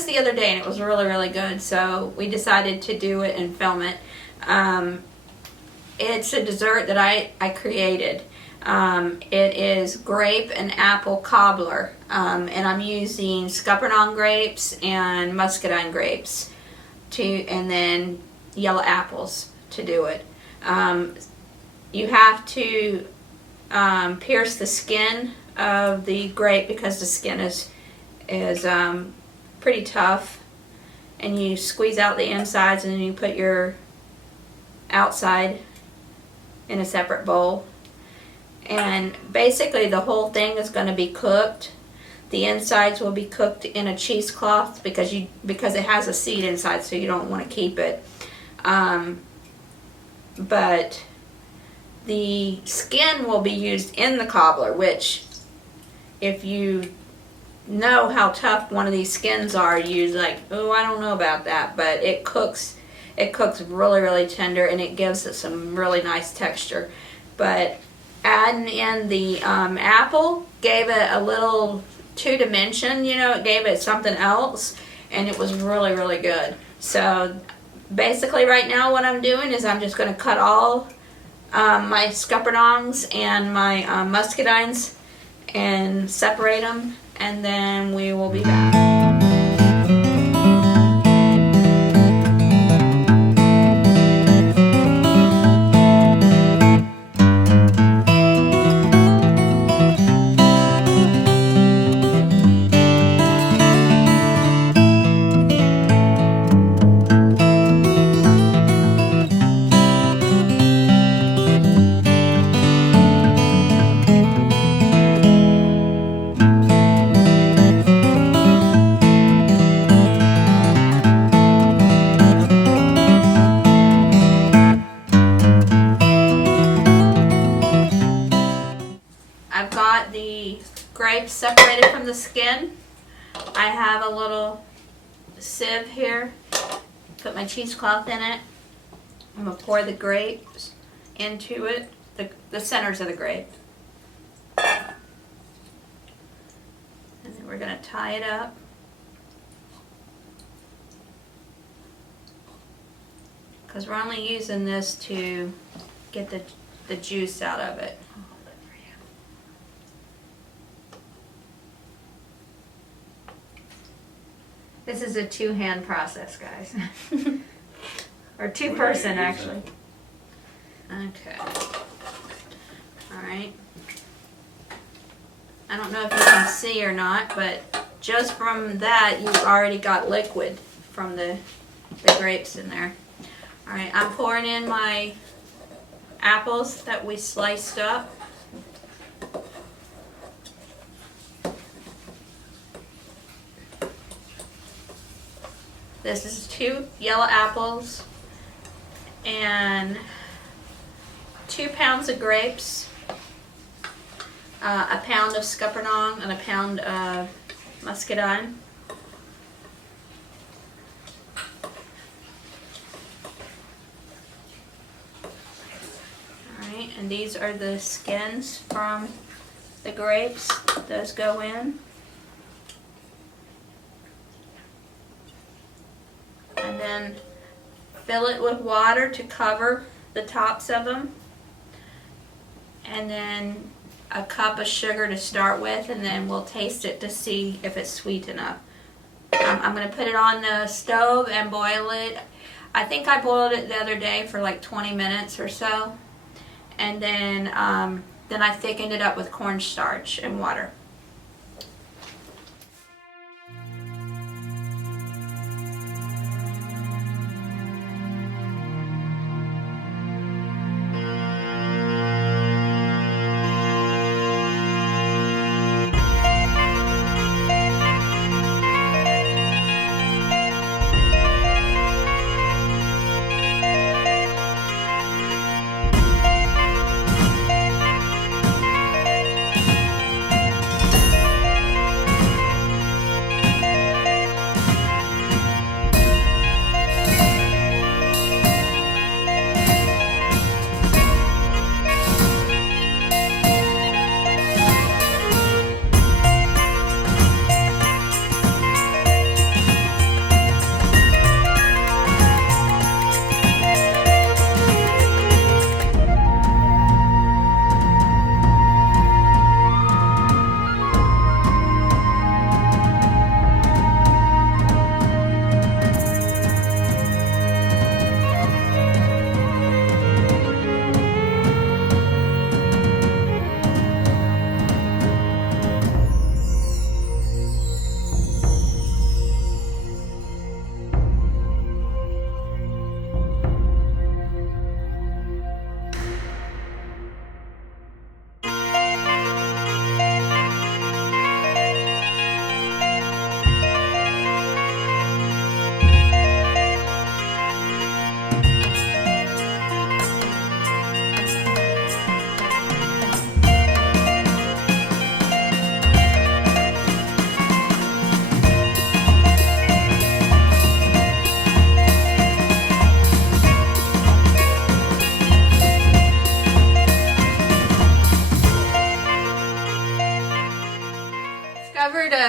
this the other day and it was really, really good. So we decided to do it and film it. It's a dessert that I created. It is grape and apple cobbler. And I'm using scuppernong grapes and muscadine grapes and then yellow apples to do it. You have to pierce the skin of the grape because the skin is pretty tough, and you squeeze out the insides and then you put your outside in a separate bowl. And basically the whole thing is going to be cooked. The insides will be cooked in a cheesecloth because it has a seed inside, so you don't want to keep it. But the skin will be used in the cobbler, which if you know how tough one of these skins are, you're like, oh, I don't know about that. But it cooks really, really tender, and it gives it some really nice texture. But adding in the apple gave it a little two-dimension, it gave it something else, and it was really, really good. So basically right now what I'm doing is I'm just going to cut all my scuppernongs and my muscadines and separate them, and then we will be back. I've got the grapes separated from the skin. I have a little sieve here. Put my cheesecloth in it. I'm going to pour the grapes into it, the centers of the grape. And then we're going to tie it up. Because we're only using this to get the juice out of it. This is a two-hand process, guys. Or two-person, actually. Okay. Alright. I don't know if you can see or not, but just from that, you've already got liquid from the grapes in there. Alright, I'm pouring in my apples that we sliced up. This is 2 yellow apples and 2 pounds of grapes, a pound of scuppernong, and a pound of muscadine. Alright, and these are the skins from the grapes. Those go in. And then fill it with water to cover the tops of them. And then a cup of sugar to start with, and then we'll taste it to see if it's sweet enough. I'm going to put it on the stove and boil it. I think I boiled it the other day for like 20 minutes or so. And then I thickened it up with cornstarch and water.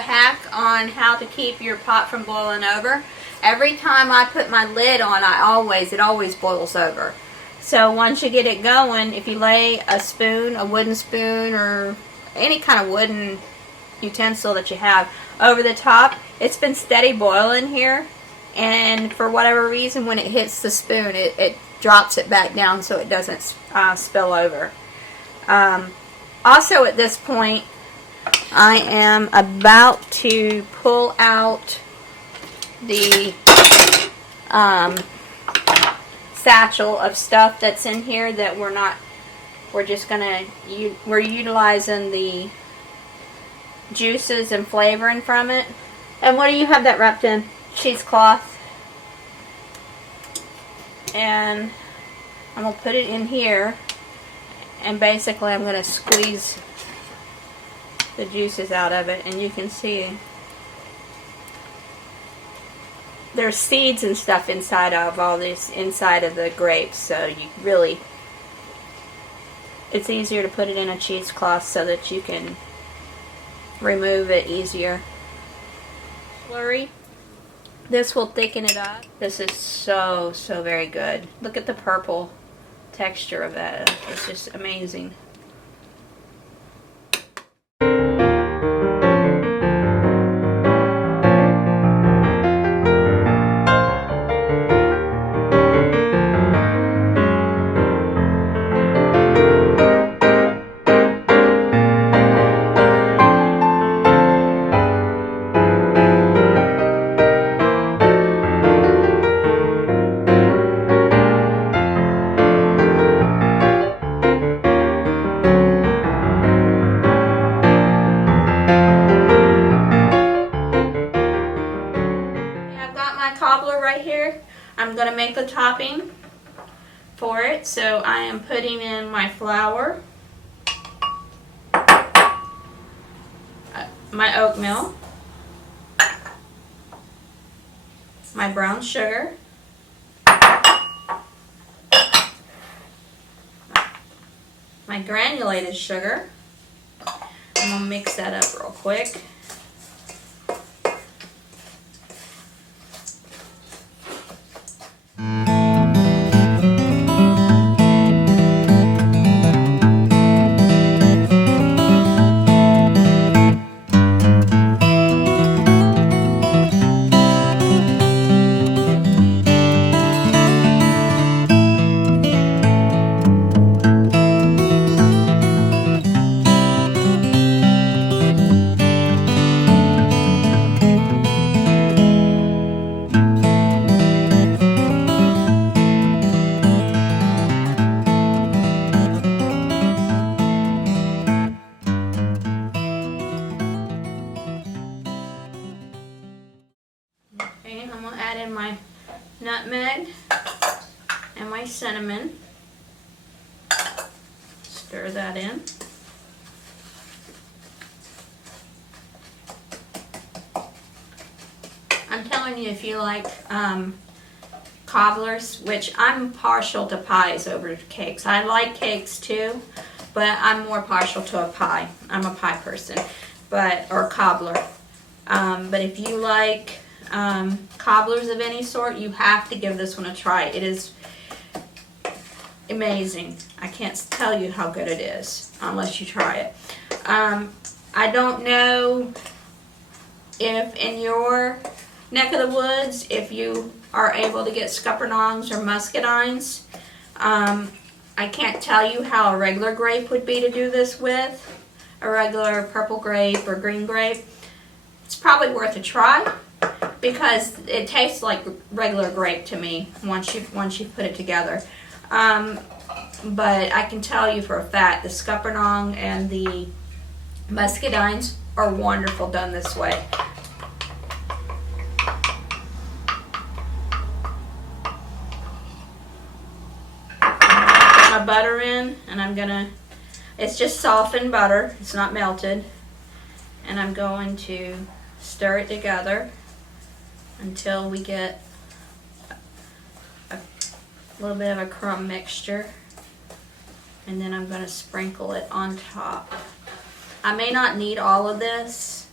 hack on how to keep your pot from boiling over. Every time I put my lid on, it always boils over. So once you get it going, if you lay a spoon, a wooden spoon, or any kind of wooden utensil that you have over the top, it's been steady boiling here, and for whatever reason, when it hits the spoon, it drops it back down so it doesn't spill over. Also at this point, I am about to pull out the satchel of stuff that's in here that we're utilizing the juices and flavoring from it. And what do you have that wrapped in? Cheesecloth. And I'm going to put it in here, and basically I'm going to squeeze the juices out of it, and you can see there's seeds and stuff inside of all this, inside of the grapes, so it's easier to put it in a cheesecloth so that you can remove it easier. Slurry. This will thicken it up. This is so very good. Look at the purple texture of that. It's just amazing. Cobbler right here. I'm going to make the topping for it, so I am putting in my flour, my oatmeal, my brown sugar, my granulated sugar. I'm going to mix that up real quick. Okay, I'm going to add in my nutmeg and my cinnamon. Stir that in. I'm telling you, if you like cobblers, which I'm partial to pies over cakes. I like cakes too, but I'm more partial to a pie. I'm a pie person, or cobbler. But if you like cobblers of any sort, you have to give this one a try. It is amazing. I can't tell you how good it is unless you try it. I don't know if in your neck of the woods, if you are able to get scuppernongs or muscadines. I can't tell you how a regular grape would be to do this with. A regular purple grape or green grape. It's probably worth a try, because it tastes like regular grape to me once you put it together. But I can tell you for a fact the scuppernong and the muscadines are wonderful done this way. Put my butter in, and it's just softened butter, it's not melted, and I'm going to stir it together until we get a little bit of a crumb mixture, and then I'm going to sprinkle it on top. I may not need all of this,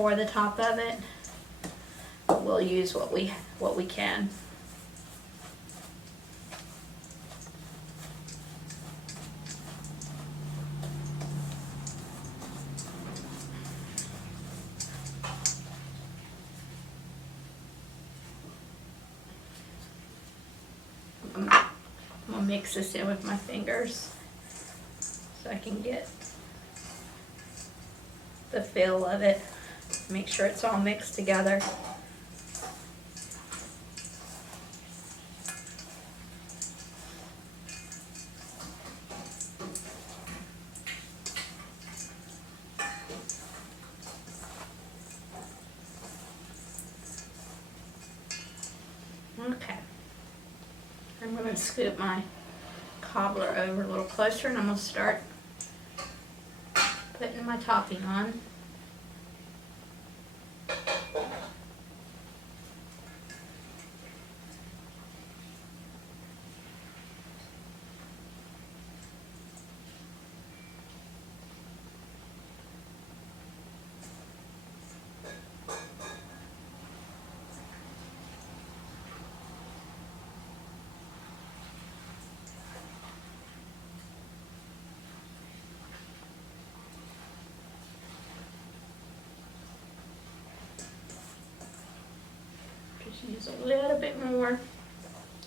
for the top of it. We'll use what we can. I'm gonna mix this in with my fingers so I can get the feel of it. Make sure it's all mixed together. Okay. I'm going to scoop my cobbler over a little closer and I'm going to start putting my topping on. Use a little bit more,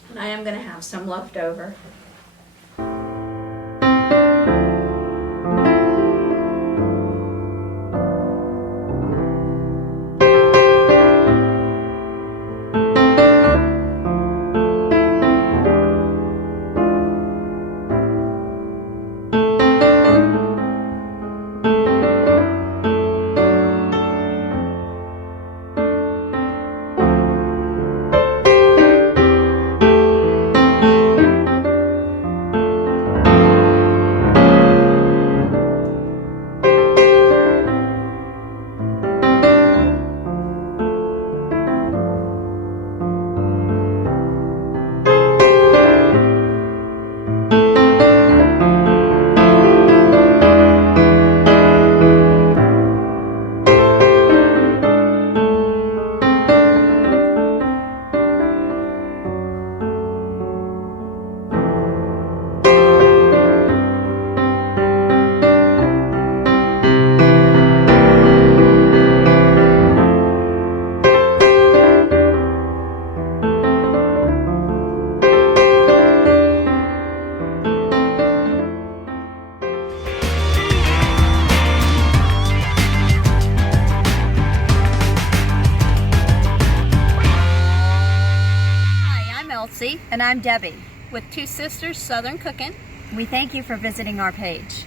and I am going to have some left over. Elsie. And I'm Debbie, with Two Sisters Southern Cooking. We thank you for visiting our page.